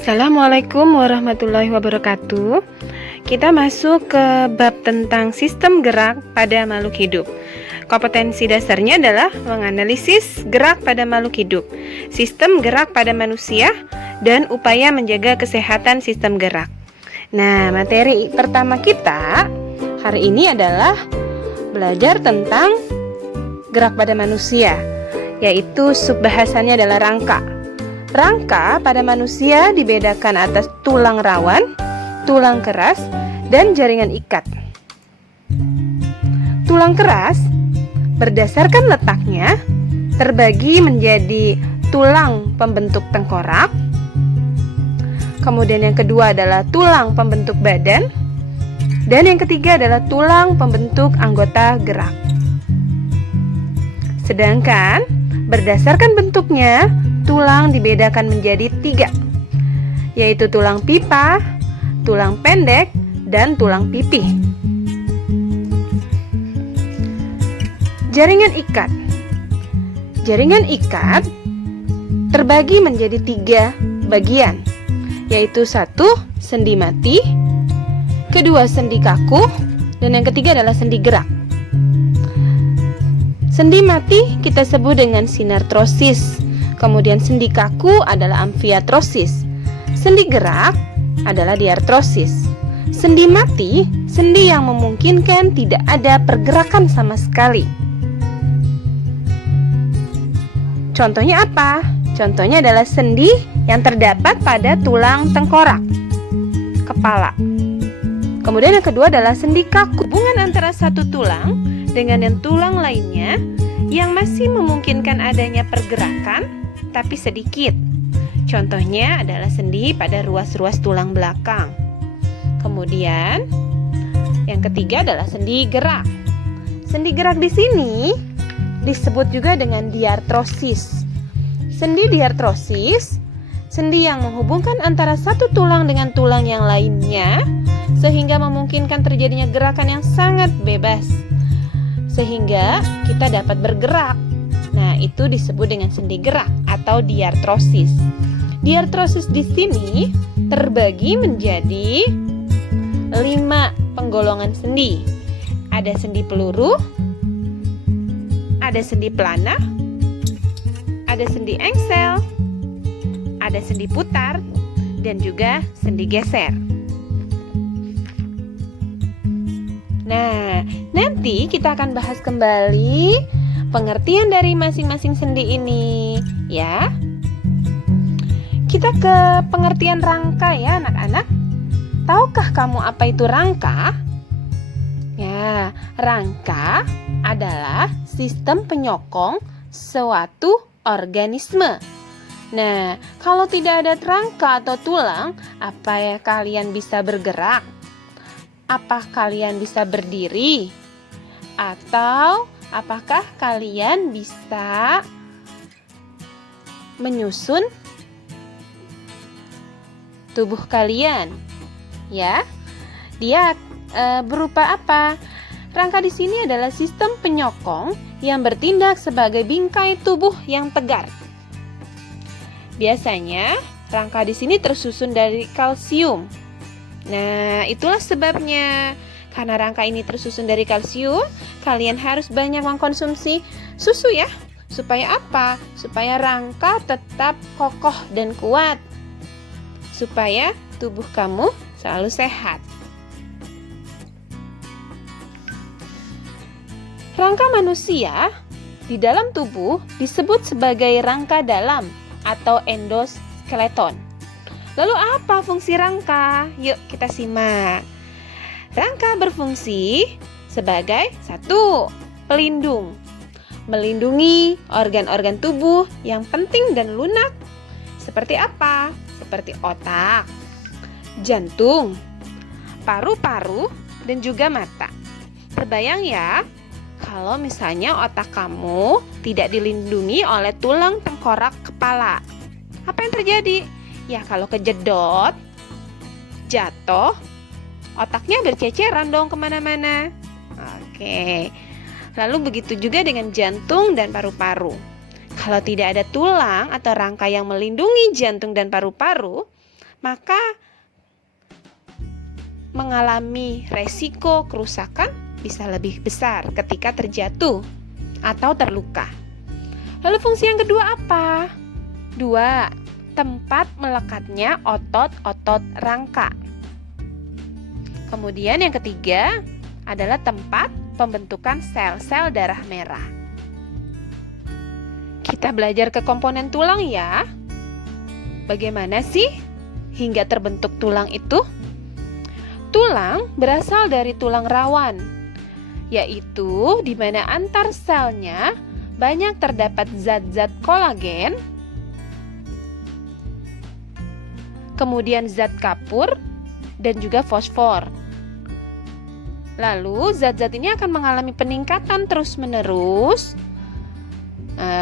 Assalamualaikum warahmatullahi wabarakatuh. Kita masuk ke bab tentang sistem gerak pada makhluk hidup. Kompetensi dasarnya adalah menganalisis gerak pada makhluk hidup, sistem gerak pada manusia, dan upaya menjaga kesehatan sistem gerak. Nah, materi pertama kita hari ini adalah belajar tentang gerak pada manusia, yaitu subbahasannya adalah rangka. Rangka pada manusia dibedakan atas tulang rawan, tulang keras, dan jaringan ikat. Tulang keras berdasarkan letaknya terbagi menjadi tulang pembentuk tengkorak. Kemudian yang kedua adalah tulang pembentuk badan, dan yang ketiga adalah tulang pembentuk anggota gerak. Sedangkan berdasarkan bentuknya, tulang dibedakan menjadi 3, yaitu tulang pipa, tulang pendek, dan tulang pipih. Jaringan ikat. Jaringan ikat terbagi menjadi 3 bagian, yaitu 1, sendi mati, kedua, sendi kaku, dan yang ketiga adalah sendi gerak. Sendi mati kita sebut dengan sinartrosis. Kemudian sendi kaku adalah amfiatrosis. Sendi gerak adalah diartrosis. Sendi mati, sendi yang memungkinkan tidak ada pergerakan sama sekali. Contohnya apa? Contohnya adalah sendi yang terdapat pada tulang tengkorak, kepala. Kemudian yang kedua adalah sendi kaku. Hubungan antara satu tulang dengan yang tulang lainnya yang masih memungkinkan adanya pergerakan tapi sedikit. Contohnya adalah sendi pada ruas-ruas tulang belakang. Kemudian yang ketiga adalah sendi gerak. Sendi gerak di sini disebut juga dengan diartrosis. Sendi diartrosis, sendi yang menghubungkan antara satu tulang dengan tulang yang lainnya sehingga memungkinkan terjadinya gerakan yang sangat bebas, sehingga kita dapat bergerak. Nah, itu disebut dengan sendi gerak atau diartrosis. Diartrosis di sini terbagi menjadi 5 penggolongan sendi. Ada sendi peluru, ada sendi pelana, ada sendi engsel, ada sendi putar, dan juga sendi geser. Nah, nanti kita akan bahas kembali pengertian dari masing-masing sendi ini, ya. Kita ke pengertian rangka ya, anak-anak. Tahukah kamu apa itu rangka? Ya, rangka adalah sistem penyokong suatu organisme. Nah, kalau tidak ada rangka atau tulang, apa ya kalian bisa bergerak? Apa kalian bisa berdiri? Atau apakah kalian bisa menyusun tubuh kalian? Ya, dia berupa apa? Rangka di sini adalah sistem penyokong yang bertindak sebagai bingkai tubuh yang tegar. Biasanya rangka di sini tersusun dari kalsium. Nah, itulah sebabnya karena rangka ini tersusun dari kalsium, kalian harus banyak mengkonsumsi susu ya. Supaya apa? Supaya rangka tetap kokoh dan kuat. Supaya tubuh kamu selalu sehat. Rangka manusia di dalam tubuh disebut sebagai rangka dalam atau endoskeleton. Lalu apa fungsi rangka? Yuk kita simak. Rangka berfungsi sebagai 1, pelindung. Melindungi organ-organ tubuh yang penting dan lunak. Seperti apa? Seperti otak, jantung, paru-paru, dan juga mata. Terbayang ya, kalau misalnya otak kamu tidak dilindungi oleh tulang tengkorak kepala. Apa yang terjadi? Ya, kalau kejedot, jatuh, otaknya berceceran dong kemana-mana. Oke. Lalu begitu juga dengan jantung dan paru-paru. Kalau tidak ada tulang atau rangka yang melindungi jantung dan paru-paru, maka mengalami resiko kerusakan bisa lebih besar ketika terjatuh atau terluka. Lalu fungsi yang kedua apa? 2. Tempat melekatnya otot-otot rangka. Kemudian yang ketiga adalah tempat pembentukan sel-sel darah merah. Kita belajar ke komponen tulang ya. Bagaimana sih hingga terbentuk tulang itu? Tulang berasal dari tulang rawan, yaitu di mana antar selnya banyak terdapat zat-zat kolagen, kemudian zat kapur, dan juga fosfor. Lalu zat-zat ini akan mengalami peningkatan terus-menerus,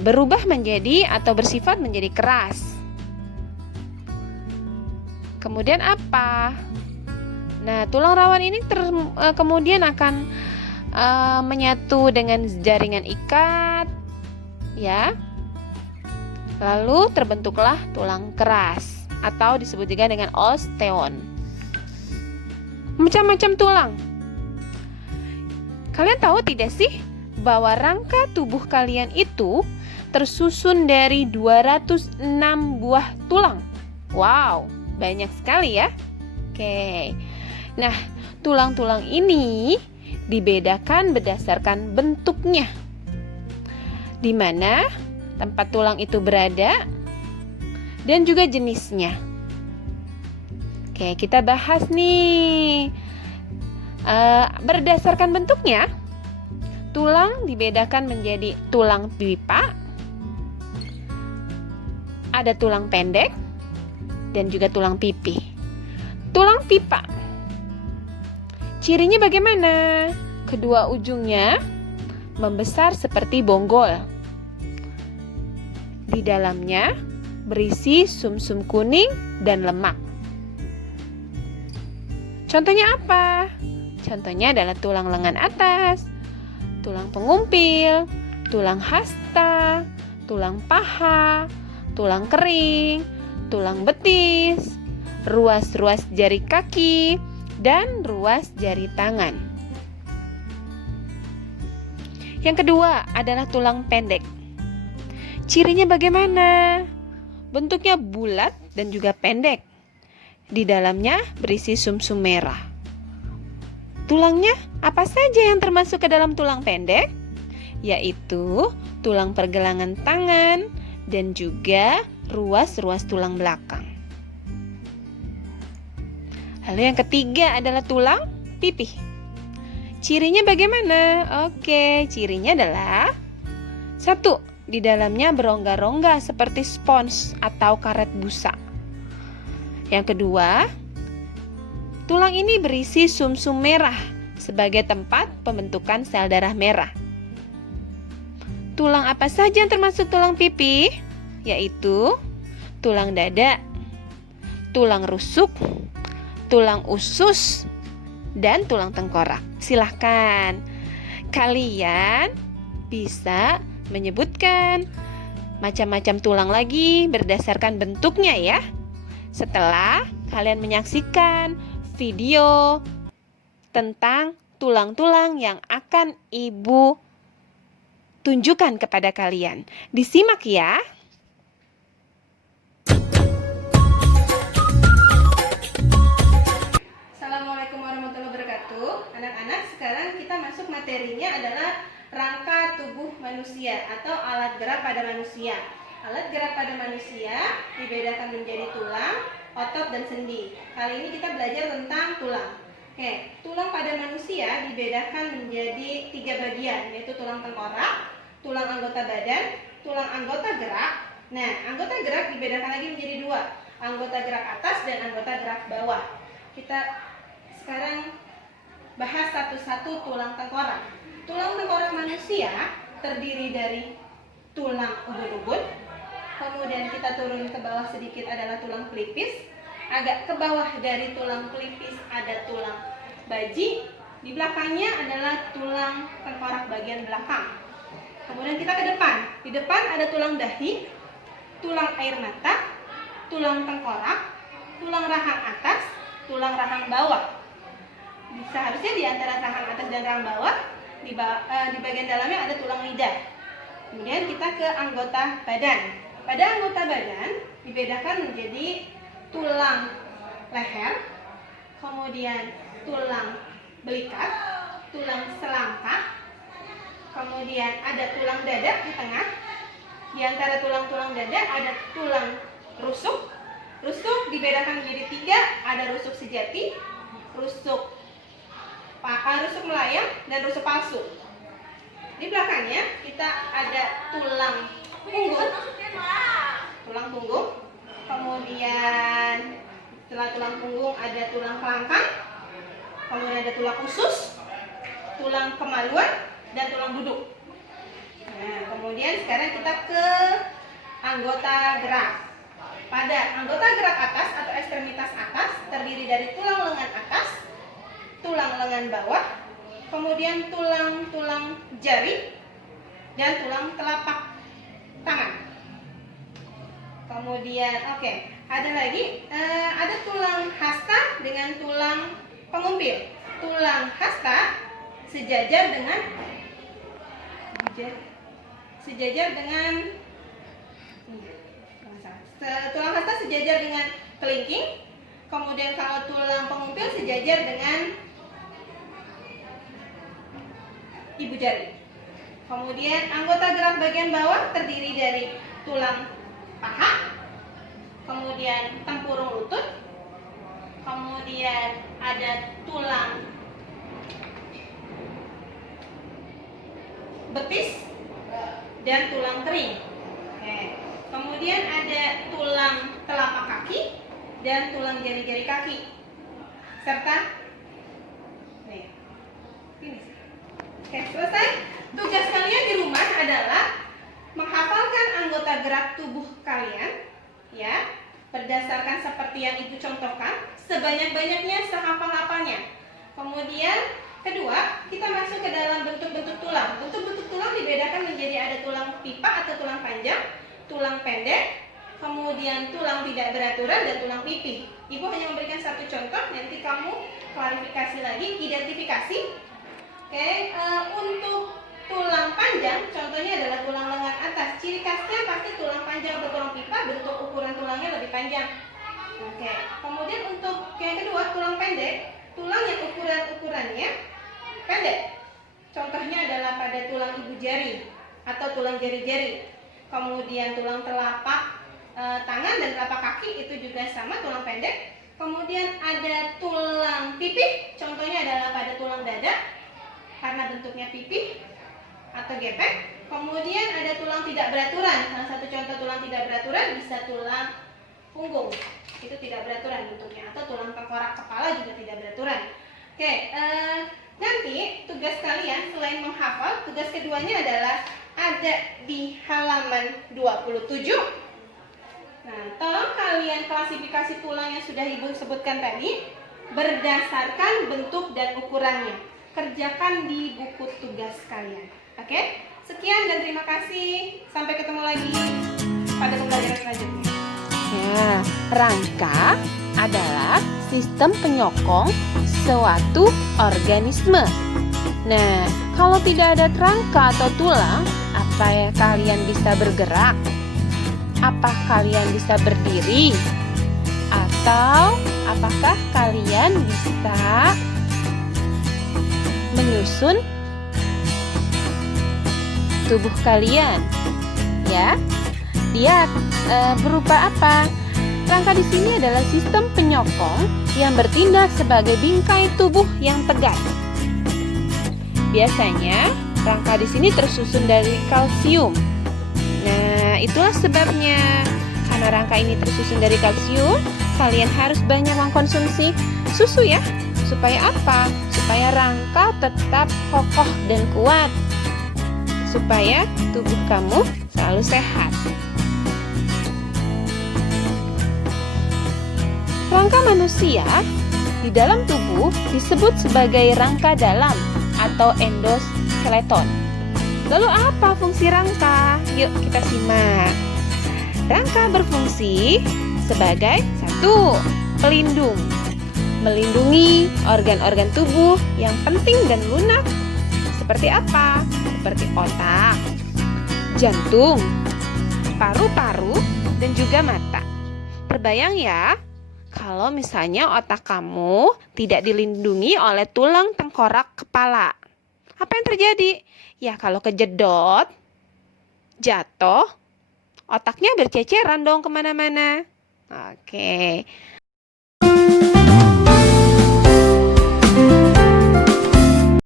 berubah menjadi atau bersifat menjadi keras. Kemudian apa? Nah, tulang rawan ini kemudian akan menyatu dengan jaringan ikat, ya. Lalu terbentuklah tulang keras atau disebut juga dengan osteon. Macam-macam tulang. Kalian tahu tidak sih bahwa rangka tubuh kalian itu tersusun dari 206 buah tulang? Wow, banyak sekali ya. Oke. Nah, tulang-tulang ini dibedakan berdasarkan bentuknya, di mana tempat tulang itu berada, dan juga jenisnya. Oke, kita bahas nih. Berdasarkan bentuknya, tulang dibedakan menjadi tulang pipa, ada tulang pendek, dan juga tulang pipih. Tulang pipa, cirinya bagaimana? Kedua ujungnya membesar seperti bonggol. Di dalamnya berisi sumsum kuning dan lemak. Contohnya apa? Contohnya adalah tulang lengan atas, tulang pengumpil, tulang hasta, tulang paha, tulang kering, tulang betis, ruas-ruas jari kaki, dan ruas jari tangan. Yang kedua adalah tulang pendek. Cirinya bagaimana? Bentuknya bulat dan juga pendek. Di dalamnya berisi sumsum merah. Tulangnya apa saja yang termasuk ke dalam tulang pendek? Yaitu tulang pergelangan tangan dan juga ruas-ruas tulang belakang. Lalu yang ketiga adalah tulang pipih. Cirinya bagaimana? Oke, cirinya adalah 1. Di dalamnya berongga-rongga seperti spons atau karet busa. Yang kedua, tulang ini berisi sumsum merah sebagai tempat pembentukan sel darah merah. Tulang apa saja yang termasuk tulang pipih? Yaitu tulang dada, tulang rusuk, tulang usus, dan tulang tengkorak. Silahkan kalian bisa menyebutkan macam-macam tulang lagi berdasarkan bentuknya ya. Setelah kalian menyaksikan video tentang tulang-tulang yang akan Ibu tunjukkan kepada kalian. Disimak ya. Assalamualaikum warahmatullahi wabarakatuh. Anak-anak, sekarang kita masuk materinya adalah rangka tubuh manusia atau alat gerak pada manusia. Alat gerak pada manusia dibedakan menjadi tulang, otot, dan sendi. Kali ini kita belajar tentang tulang. Oke, tulang pada manusia dibedakan menjadi 3 bagian, yaitu tulang tengkorak, tulang anggota badan, tulang anggota gerak. Nah, anggota gerak dibedakan lagi menjadi 2, anggota gerak atas dan anggota gerak bawah. Kita sekarang bahas satu-satu tulang tengkorak. Tulang tengkorak manusia terdiri dari tulang ubun-ubun, kemudian kita turun ke bawah sedikit adalah tulang pelipis, agak ke bawah dari tulang pelipis ada tulang baji, di belakangnya adalah tulang tengkorak bagian belakang. Kemudian kita ke depan, di depan ada tulang dahi, tulang air mata, tulang tengkorak, tulang rahang atas, tulang rahang bawah. Seharusnya di antara rahang atas dan rahang bawah, di bagian dalamnya ada tulang lidah. Kemudian kita ke anggota badan. Pada anggota badan dibedakan menjadi tulang leher, kemudian tulang belikat, tulang selangkah, kemudian ada tulang dada di tengah. Di antara tulang-tulang dada ada tulang rusuk. Rusuk dibedakan menjadi 3, ada rusuk sejati, rusuk melayang, dan rusuk palsu. Di belakangnya kita ada tulang punggung, kemudian setelah tulang punggung ada tulang kelangkang, kemudian ada tulang usus, tulang kemaluan, dan tulang duduk. Nah, kemudian sekarang kita ke anggota gerak. Pada anggota gerak atas atau ekstremitas atas terdiri dari tulang lengan atas, tulang lengan bawah, kemudian tulang-tulang jari, dan tulang telapak tangan. Kemudian ada lagi ada tulang hasta dengan tulang pengumpil. Tulang hasta sejajar dengan tulang hasta sejajar dengan kelingking. Kemudian kalau tulang pengumpil sejajar dengan ibu jari. Kemudian anggota gerak bagian bawah terdiri dari tulang paha, kemudian tempurung lutut, kemudian ada tulang betis dan tulang kering. Kemudian ada tulang telapak kaki dan tulang jari-jari kaki, serta selesai. Tugas kalian di rumah adalah menghafalkan anggota gerak tubuh kalian, ya, berdasarkan seperti yang Ibu contohkan, sebanyak-banyaknya, sehafal-hafalnya. Kemudian kedua, kita masuk ke dalam bentuk-bentuk tulang. Bentuk-bentuk tulang dibedakan menjadi ada tulang pipa atau tulang panjang, tulang pendek, kemudian tulang tidak beraturan, dan tulang pipih. Ibu hanya memberikan satu contoh, nanti kamu klarifikasi lagi, identifikasi. Untuk tulang panjang, contohnya adalah tulang lengan atas. Ciri khasnya pasti tulang panjang atau tulang pipa, bentuk ukuran tulangnya lebih panjang. Kemudian untuk yang kedua, tulang pendek, tulang yang ukurannya pendek. Contohnya adalah pada tulang ibu jari atau tulang jari-jari. Kemudian tulang telapak tangan dan telapak kaki itu juga sama, tulang pendek. Kemudian ada tulang pipih, contohnya adalah pada tulang dada karena bentuknya pipih atau gepek. Kemudian ada tulang tidak beraturan. Salah satu contoh tulang tidak beraturan bisa tulang punggung, itu tidak beraturan bentuknya, atau tulang tengkorak kepala juga tidak beraturan. Nanti tugas kalian selain menghafal, tugas keduanya adalah ada di halaman 27. Nah, tolong kalian klasifikasi tulang yang sudah Ibu sebutkan tadi berdasarkan bentuk dan ukurannya. Kerjakan di buku tugas kalian. Sekian dan terima kasih. Sampai ketemu lagi pada pembelajaran selanjutnya. Ya, rangka adalah sistem penyokong suatu organisme. Nah, kalau tidak ada rangka atau tulang, apa ya kalian bisa bergerak? Apa kalian bisa berdiri? Atau apakah kalian bisa menyusun tubuh kalian? Ya, dia berupa apa? Rangka di sini adalah sistem penyokong yang bertindak sebagai bingkai tubuh yang tegak. Biasanya rangka di sini tersusun dari kalsium. Nah, itulah sebabnya karena rangka ini tersusun dari kalsium, kalian harus banyak mengkonsumsi susu ya. Supaya apa? Supaya rangka tetap kokoh dan kuat. Supaya tubuh kamu selalu sehat. Rangka manusia di dalam tubuh disebut sebagai rangka dalam atau endoskeleton. Lalu apa fungsi rangka? Yuk kita simak. Rangka berfungsi sebagai 1. pelindung, melindungi organ-organ tubuh yang penting dan lunak. Seperti apa? Seperti otak, jantung, paru-paru, dan juga mata. Terbayang ya, kalau misalnya otak kamu tidak dilindungi oleh tulang tengkorak kepala. Apa yang terjadi? Ya kalau kejedot, jatuh, otaknya berceceran dong kemana-mana. Oke,